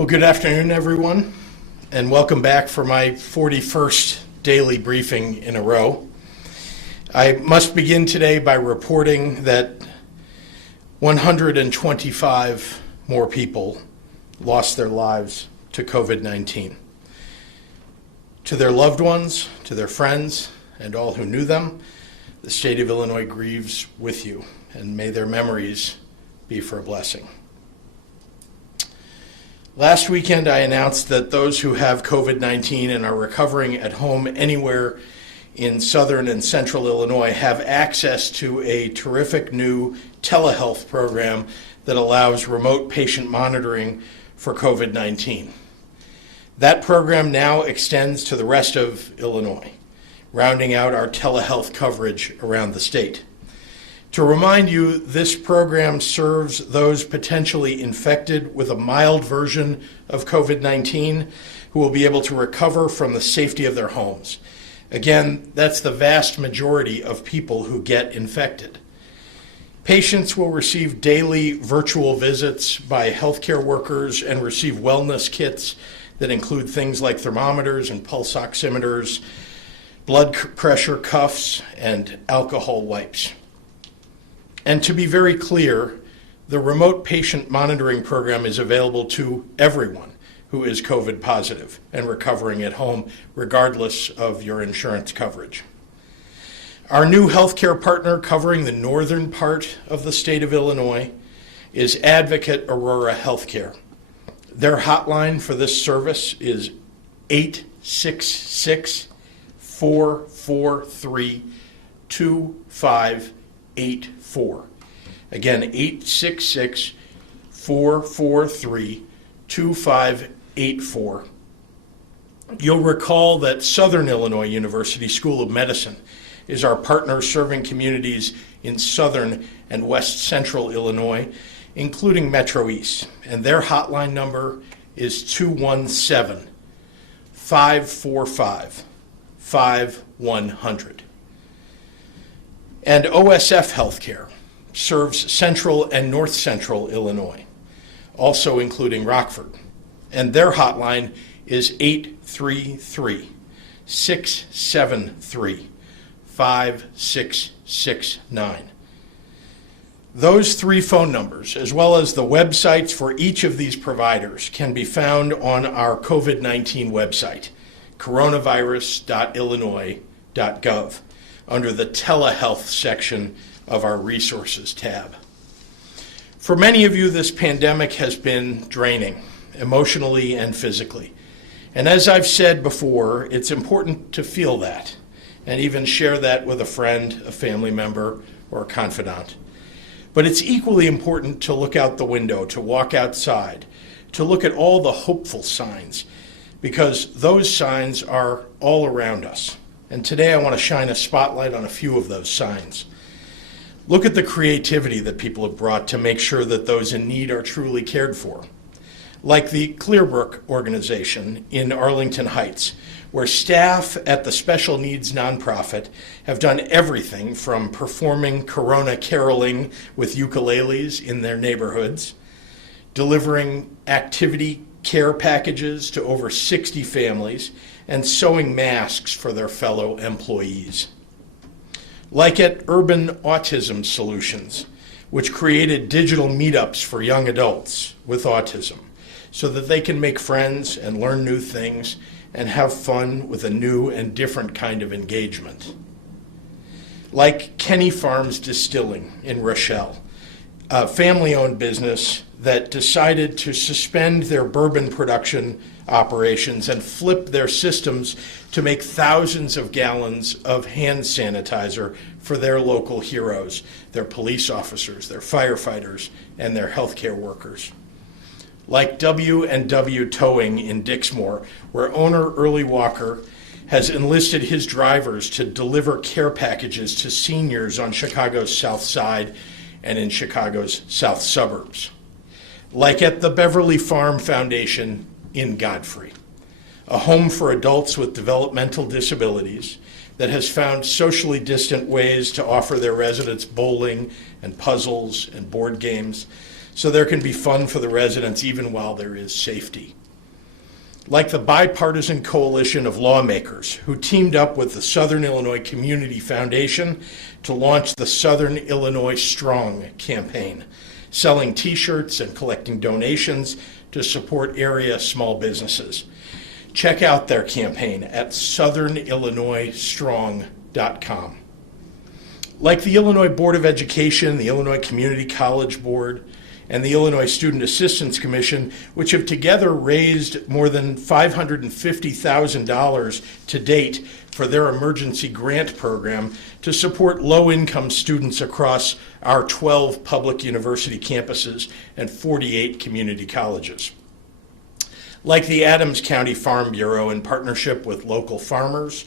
Well, good afternoon, everyone, and welcome back for my 41st daily briefing in a row. I must begin today by reporting that 125 more people lost their lives to COVID-19. To their loved ones, to their friends, and all who knew them, the state of Illinois grieves with you, and may their memories be for a blessing. Last weekend, I announced that those who have COVID-19 and are recovering at home anywhere in southern and central Illinois have access to a terrific new telehealth program that allows remote patient monitoring for COVID-19. That program now extends to the rest of Illinois, rounding out our telehealth coverage around the state. To remind you, this program serves those potentially infected with a mild version of COVID-19 who will be able to recover from the safety of their homes. Again, that's the vast majority of people who get infected. Patients will receive daily virtual visits by healthcare workers and receive wellness kits that include things like thermometers and pulse oximeters, blood pressure cuffs, and alcohol wipes. And to be very clear, the remote patient monitoring program is available to everyone who is COVID positive and recovering at home, regardless of your insurance coverage. Our new healthcare partner covering the northern part of the state of Illinois is Advocate Aurora Healthcare. Their hotline for this service is 866-443-2584. Again, 866-443-2584. You'll recall that Southern Illinois University School of Medicine is our partner serving communities in southern and west central Illinois, including Metro East. And their hotline number is 217-545-5100. And OSF Healthcare serves central and north central Illinois, also including Rockford. And their hotline is 833-673-5669. Those three phone numbers, as well as the websites for each of these providers, can be found on our COVID-19 website, coronavirus.illinois.gov, under the telehealth section of our resources tab. For many of you, this pandemic has been draining, emotionally and physically. And as I've said before, it's important to feel that and even share that with a friend, a family member, or a confidant. But it's equally important to look out the window, to walk outside, to look at all the hopeful signs, because those signs are all around us. And today I want to shine a spotlight on a few of those signs. Look at the creativity that people have brought to make sure that those in need are truly cared for. Like the Clearbrook organization in Arlington Heights, where staff at the special needs nonprofit have done everything from performing Corona caroling with ukuleles in their neighborhoods, delivering activity care packages to over 60 families, and sewing masks for their fellow employees. Like at Urban Autism Solutions, which created digital meetups for young adults with autism so that they can make friends and learn new things and have fun with a new and different kind of engagement. Like Kenny Farms Distilling in Rochelle, a family-owned business that decided to suspend their bourbon production operations and flip their systems to make thousands of gallons of hand sanitizer for their local heroes, their police officers, their firefighters, and their healthcare workers. Like W&W Towing in Dixmoor, where owner Early Walker has enlisted his drivers to deliver care packages to seniors on Chicago's South Side and in Chicago's South Suburbs. Like at the Beverly Farm Foundation in Godfrey, a home for adults with developmental disabilities that has found socially distant ways to offer their residents bowling and puzzles and board games so there can be fun for the residents even while there is safety. Like the bipartisan coalition of lawmakers who teamed up with the Southern Illinois Community Foundation to launch the Southern Illinois Strong campaign, selling T-shirts and collecting donations to support area small businesses. Check out their campaign at southernillinoisstrong.com. Like the Illinois Board of Education, the Illinois Community College Board, and the Illinois Student Assistance Commission, which have together raised more than $550,000 to date for their emergency grant program to support low-income students across our 12 public university campuses and 48 community colleges. Like the Adams County Farm Bureau in partnership with local farmers,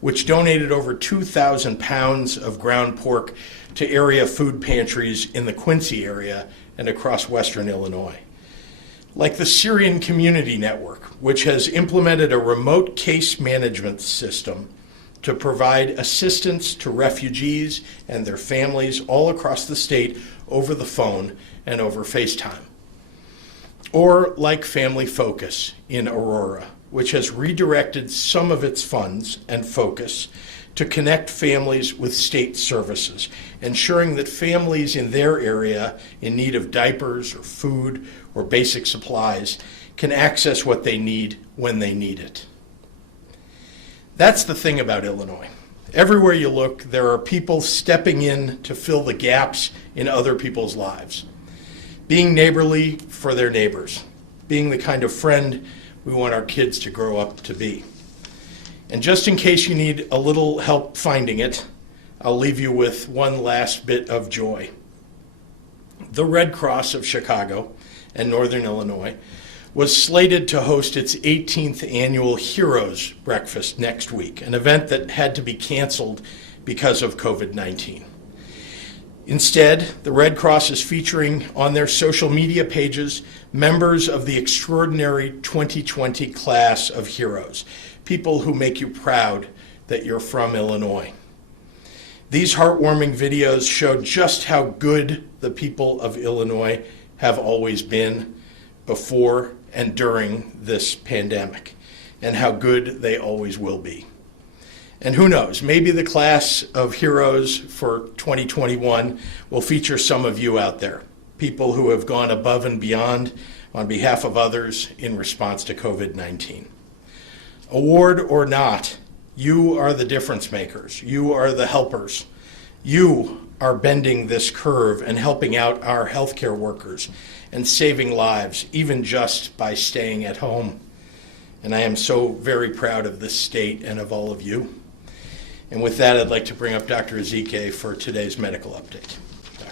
which donated over 2,000 pounds of ground pork to area food pantries in the Quincy area and across Western Illinois. Like the Syrian Community Network, which has implemented a remote case management system to provide assistance to refugees and their families all across the state over the phone and over FaceTime. Or like Family Focus in Aurora, which has redirected some of its funds and focus to connect families with state services, ensuring that families in their area in need of diapers or food or basic supplies can access what they need when they need it. That's the thing about Illinois. Everywhere you look, there are people stepping in to fill the gaps in other people's lives, being neighborly for their neighbors, being the kind of friend we want our kids to grow up to be. And just in case you need a little help finding it, I'll leave you with one last bit of joy. The Red Cross of Chicago and Northern Illinois was slated to host its 18th annual Heroes Breakfast next week, an event that had to be canceled because of COVID-19. Instead, the Red Cross is featuring on their social media pages members of the extraordinary 2020 class of heroes, people who make you proud that you're from Illinois. These heartwarming videos show just how good the people of Illinois have always been before and during this pandemic, and how good they always will be. And who knows, maybe the class of heroes for 2021 will feature some of you out there, people who have gone above and beyond on behalf of others in response to COVID-19. Award or not, you are the difference makers. You are the helpers. You are bending this curve and helping out our healthcare workers and saving lives, even just by staying at home. And I am so very proud of this state and of all of you. And with that, I'd like to bring up Dr. Ezike for today's medical update.